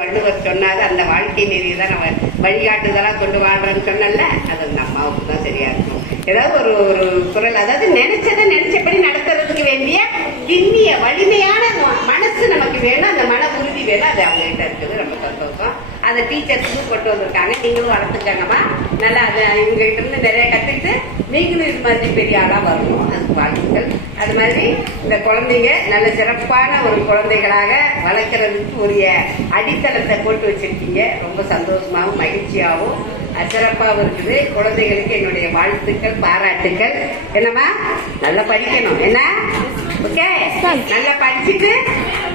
வள்ளுவர் சொன்னாரு, அந்த வாழ்க்கை நெறியை தான் நம்ம வழிகாட்டுதலா கொண்டு வாழ்றோம்னு சொன்னல, அது அந்த அம்மாவுக்கு தான் சரியா இருக்கும். ஏதாவது ஒரு ஒரு குரல், அதாவது நினைச்சதை நினைச்சபடி நடத்துறதுக்கு வேண்டிய திண்ணிய வலிமையான மனசு நமக்கு வேணும், அந்த மன உறுதி வேணும். அது அவங்க கிட்ட இருக்குது. ரொம்ப சந்தோஷம். அதை டீச்சர்ஸுக்கும் கொண்டு வந்திருக்காங்க. நீங்களும் வளர்த்துக்காங்கம்மா. நல்லா அதை இவங்க கிட்ட இருந்து நிறைய கத்துக்கிட்டு நீங்களும் இது மாதிரி பெரிய ஆளா வரணும். அதுக்கு வாழ்த்துக்கள். அது மாதிரி இந்த குழந்தைங்க நல்ல சிறப்பான ஒரு குழந்தைகளாக வளர்க்கறதுக்கு உரிய அடித்தளத்தை போட்டு வச்சிருக்கீங்க. ரொம்ப சந்தோஷமாகவும் மகிழ்ச்சியாகவும் சிறப்பாகவும் இருக்குது. குழந்தைகளுக்கு என்னுடைய வாழ்த்துக்கள், பாராட்டுக்கள். என்னம்மா, நல்லா படிக்கணும். என்ன ஓகே, நல்லா படிச்சுட்டு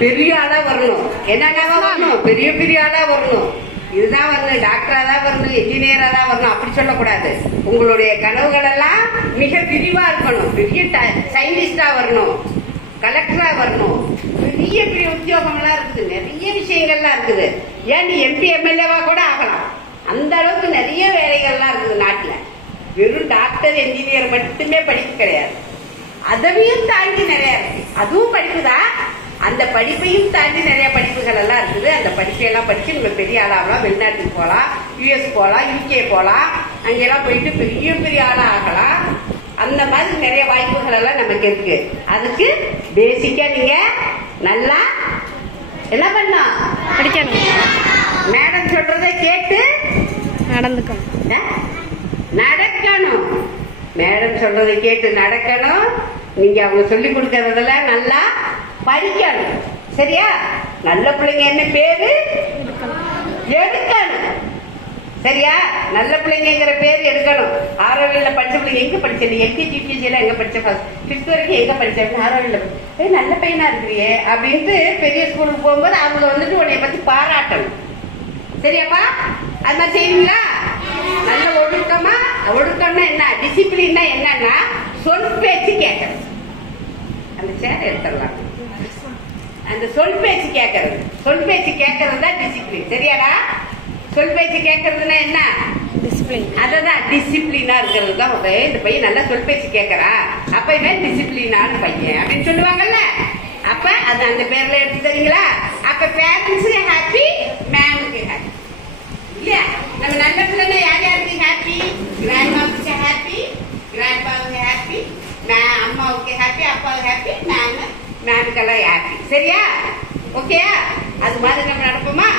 பெரிய ஆளா வரணும். என்னென்னவா வரணும்? பெரிய பெரிய ஆளா வரணும். இதுதான் வரணும், டாக்டரா தான் வரணும், என்ஜினியரா தான் வரணும், அப்படி சொல்லக்கூடாது. உங்களுடைய கனவுகள் எல்லாம் மிக விரிவா இருக்கணும். பெரிய சயின்டிஸ்டா வரணும், கலெக்டரா வரணும். பெரிய பெரிய உத்தியோகம்லாம் இருக்குது, நிறைய விஷயங்கள்லாம் இருக்குது. ஏன் நீ எம்பி எம்எல்ஏவா கூட ஆகலாம். அந்த அளவுக்கு நிறைய வேலைகள்லாம் இருக்குது நாட்டுல. வெறும் டாக்டர் என்ஜினியர் மட்டுமே படிப்பு கிடையாது, அதையும் தாண்டி நிறைய இருக்கு. அதுவும் படிப்புதான், அந்த படிப்பையும் தாண்டி நிறைய படிப்புகள் எல்லாம் இருக்குது. அந்த படிப்பையெல்லாம் படிச்சு நீங்க பெரிய ஆளாகலாம். வெளிநாட்டுக்கு போகலாம், யூஎஸ் போகலாம், யூகே போகலாம், அங்கெல்லாம் போயிட்டு பெரிய பெரிய ஆளா ஆகலாம். அந்த மாதிரி நிறைய வாய்ப்புகள் எல்லாம் நமக்கு இருக்கு. அதுக்கு பேசிக்கா நீங்க நல்லா என்ன பண்ணும், படிக்கணும். மேடம் சொல்றதை கேட்டு நடந்துக்கணும். நடக்கணும். மேடம் சொல்றதை கேட்டு நடக்கணும். நீங்க அவங்க சொல்லி கொடுக்கறதுல நல்லா படிக்கணும். சரியா? நல்ல பிள்ளைங்க என்ன பேரு எடுக்கணும். சரியா? நல்ல பிள்ளைங்கிற பேர் எடுக்கணும். ஆரோவியல்ல படிச்ச பிள்ளைங்க எங்க படிச்சது, எல்கேஜி யூகேஜில எங்க படிச்ச, ஃபிஃப்த் வரைக்கும் எங்க படிச்ச, ஆரோவியல்ல நல்ல பையனா இருக்கிறியே அப்படின்ட்டு பெரிய ஸ்கூலுக்கு போகும்போது அவங்க வந்துட்டு உன்னைய பத்தி பாராட்டணும். சரியாப்பா? அது மாதிரி செய்வீங்களா? நல்ல ஒழுக்கமா, ஒழுக்கம்னா என்ன, டிசிப்ளின்னா என்னன்னா சொல் பேச்சு கேட்கறது. அந்த சேர் எடுத்துடலாம். அந்த சொல் பேச்சு கேட்கறது, சொல் பேச்சு கேட்கறது தான் டிசிப்ளின். சரியாடா? சொல் பேச்சு கேட்கறதுன்னா என்ன, டிசிப்ளின். அததான் டிசிப்ளினா இருக்கிறது தான். இந்த பையன் நல்லா சொல் பேச்சு கேட்கறா, அப்ப இவன் டிசிப்ளினான பையன் அப்படின்னு சொல்லுவாங்கல்ல. அப்ப அது அந்த பேர்ல எடுத்து தரீங்களா? அப்ப பேரண்ட்ஸுக்கு ஹாப்பி, மேமுக்கு ஹாப்பி. இல்லையா? நம்ம நல்ல பிள்ளைங்க யார் யாருக்கு ஹாப்பி? கிராண்ட் மாவுக்கு ஹாப்பி, கிராண்ட் பாவுக்கு ஹாப்பி, அம்மாவுக்கு ஹாப்பி, அப்பாவுக்கு ஹாப்பி, மேமுக்கெல்லாம் ஹாப்பி. சரியா? ஓகேயா? அது மாதிரி நம்ம நடப்போமா?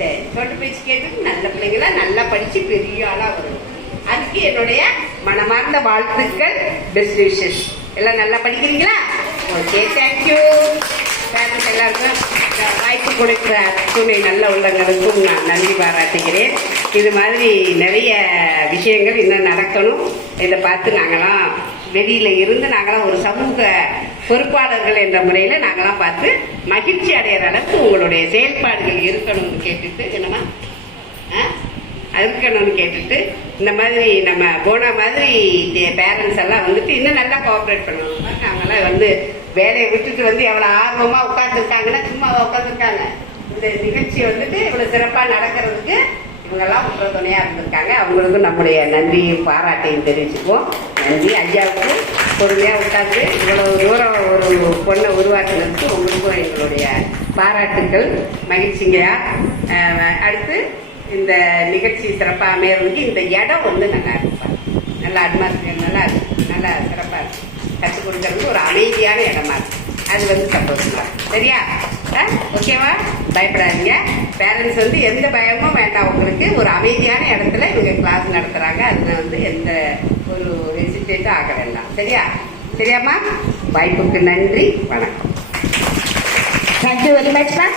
சரி, சொட்டு பேச்சு கேட்டு நல்ல பிள்ளைங்களா நல்லா படிச்சு பெரிய ஆளா வரும். அதுக்கு என்னுடைய மனமார்ந்த வாழ்த்துக்கள், பெஸ்ட் விஷஸ். எல்லாம் நல்லா படிக்கிறீங்களா? Okay, thank you. பேரண்ட்ஸ் எல்லாருக்கும் வாய்ப்பு கொடுக்கிற துணை நல்ல உள்ளங்களுக்கும் நான் நன்றி பாராட்டுகிறேன். இது மாதிரி நிறைய விஷயங்கள் இன்னும் நடக்கணும். இதை பார்த்து நாங்களாம் வெளியில இருந்து நாங்களாம் ஒரு சமூக பொறுப்பாளர்கள் என்ற முறையில நாங்களாம் பார்த்து மகிழ்ச்சி அடைகிற அளவுக்கு உங்களுடைய செயல்பாடுகள் இருக்கணும்னு கேட்டுட்டு, என்னமா இருக்கணும்னு கேட்டுட்டு, இந்த மாதிரி நம்ம போன மாதிரி பேரண்ட்ஸ் எல்லாம் வந்துட்டு இன்னும் நல்லா கோஆப்ரேட் பண்ணணும். நாங்கெல்லாம் வந்து வேலையை விட்டுட்டு வந்து எவ்வளவு ஆர்வமா உட்காந்துருக்காங்கன்னா, சும்மா உட்காந்துருக்காங்க. இந்த நிகழ்ச்சி வந்துட்டு இவ்வளவு சிறப்பா நடக்கிறதுக்கு இவங்கெல்லாம் உற்ற துணையா இருந்திருக்காங்க. அவங்களுக்கும் நம்முடைய நன்றியும் பாராட்டையும் தெரிவிச்சுக்குவோம். நன்றி. ஐயாவுக்கு பொறுமையா உட்காந்து இவ்வளவு தூரம் ஒரு பொண்ணை உருவாக்குனதுக்கு உங்களுக்கும் எங்களுடைய பாராட்டுக்கள். மகிழ்ச்சிங்கயா. அடுத்து இந்த நிகழ்ச்சி சிறப்பாக அமையறதுக்கு இந்த இடம் வந்து நல்லா இருப்பாங்க. நல்லா அட்மாஸ்பியர் நல்லா இருக்கு, நல்லா சிறப்பாக இருக்கு. கற்றுக் கொடுக்கறதுக்கு ஒரு அமைதியான இடமா இருக்கு. அது வந்து சந்தோஷமா இருக்கு. சரியா? ஓகேவா? பயப்படாதீங்க. பேரண்ட்ஸ் வந்து எந்த பயமும் வேண்டாம். உங்களுக்கு ஒரு அமைதியான இடத்துல இவங்க கிளாஸ் நடத்துறாங்க. அதுல வந்து எந்த ஒரு ஹெசிடேட்டும் ஆக வேண்டாம். சரியா? சரியாம்மா? வாய்ப்புக்கு நன்றி. வணக்கம். Thank you very much, ma'am.